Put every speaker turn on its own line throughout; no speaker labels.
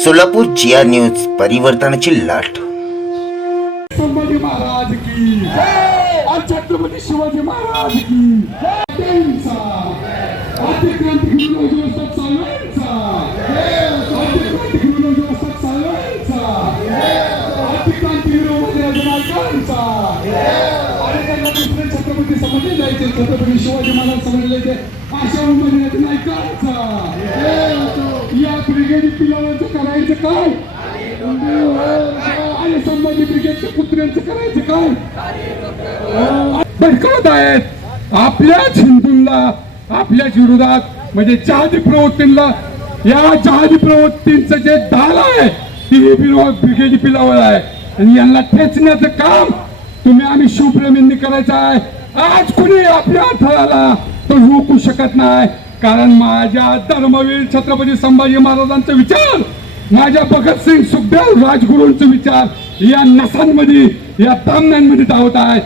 सोलापूर जिया news परिवर्तनाची लाट.
संभाजी महाराज की आज छत्रपती शिवाजी महाराज की घेऊन चालवायचा. घेऊन चालवायचा. आणि त्यांना दुसरे छत्रपती समजले जायचे. छत्रपती शिवाजी महाराज समजले जायचे. अशा उमेदवार नायकांचा. ब्रिगेड पिलावांचं करायचं काय? आणि संभाजी ब्रिगेडच्या कुत्र्यांचं करायचं काय? भडकवत आहेत. आपल्याच हिंदूंना आपल्याच विरोधात म्हणजे जहाजी प्रवृत्तींना या जहाजी प्रवृत्तींचं जे दाल आहे ती ब्रिगेड पिलावळ आहे. आणि यांना ठेचण्याचं काम तुम्ही आम्ही शिवप्रेमींनी करायचं आहे. आज कुणी आपल्या अर्थाला तो रोखू शकत नाही? कारण माझ्या धर्मवीर छत्रपती संभाजी महाराजांचा विचार माझ्या भगतसिंग सुखदेव राजगुरूंचा विचार या नसांमध्ये या तामण्यांमध्ये धावत आहे.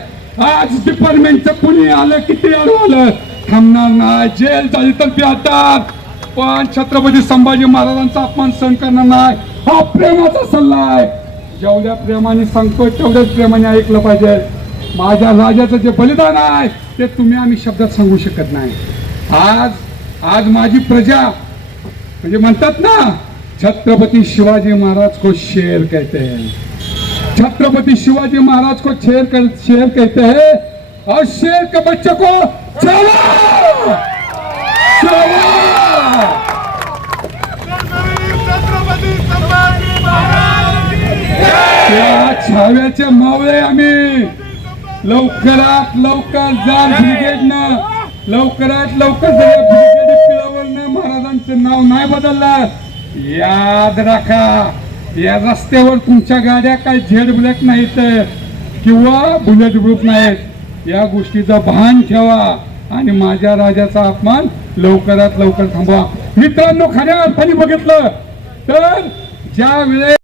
आज डिपार्टमेंटचं कुणी आलं किती आलं? थांबणार नाही जेल झाली तर प्यातात. पण छत्रपती संभाजी महाराजांचा अपमान सहन करणार नाही. हा प्रेमाचा सल्ला आहे. जेवढ्या प्रेमाने सांगतो तेवढ्याच प्रेमाने ऐकलं पाहिजे. माझ्या राजाचं जे बलिदान आहे ते तुम्ही आम्ही शब्दात सांगू शकत नाही. आज आज माझी प्रजा. म्हणजे म्हणतात ना छत्रपती शिवाजी महाराज को शेर कहते हैं. छत्रपती शिवाजी महाराज को शेर कर शेर कहते हैं और शेर के बच्चे को चला! त्या छाव्याचे मावळे आम्ही. लवकरात लवकर जा ब्रिगेडनं. लवकरात लवकर महाराजांचं नाव नाही बदललं याद राखा या रस्त्यावर तुमच्या गाड्या काय झेड ब्लॅक नाहीत किंवा बुलेट ग्रुप नाहीत. या गोष्टीचा भान ठेवा आणि माझ्या राजाचा अपमान लवकरात लवकर थांबवा. मित्रांनो खऱ्या अर्थाने बघितलं तर ज्या वेळेस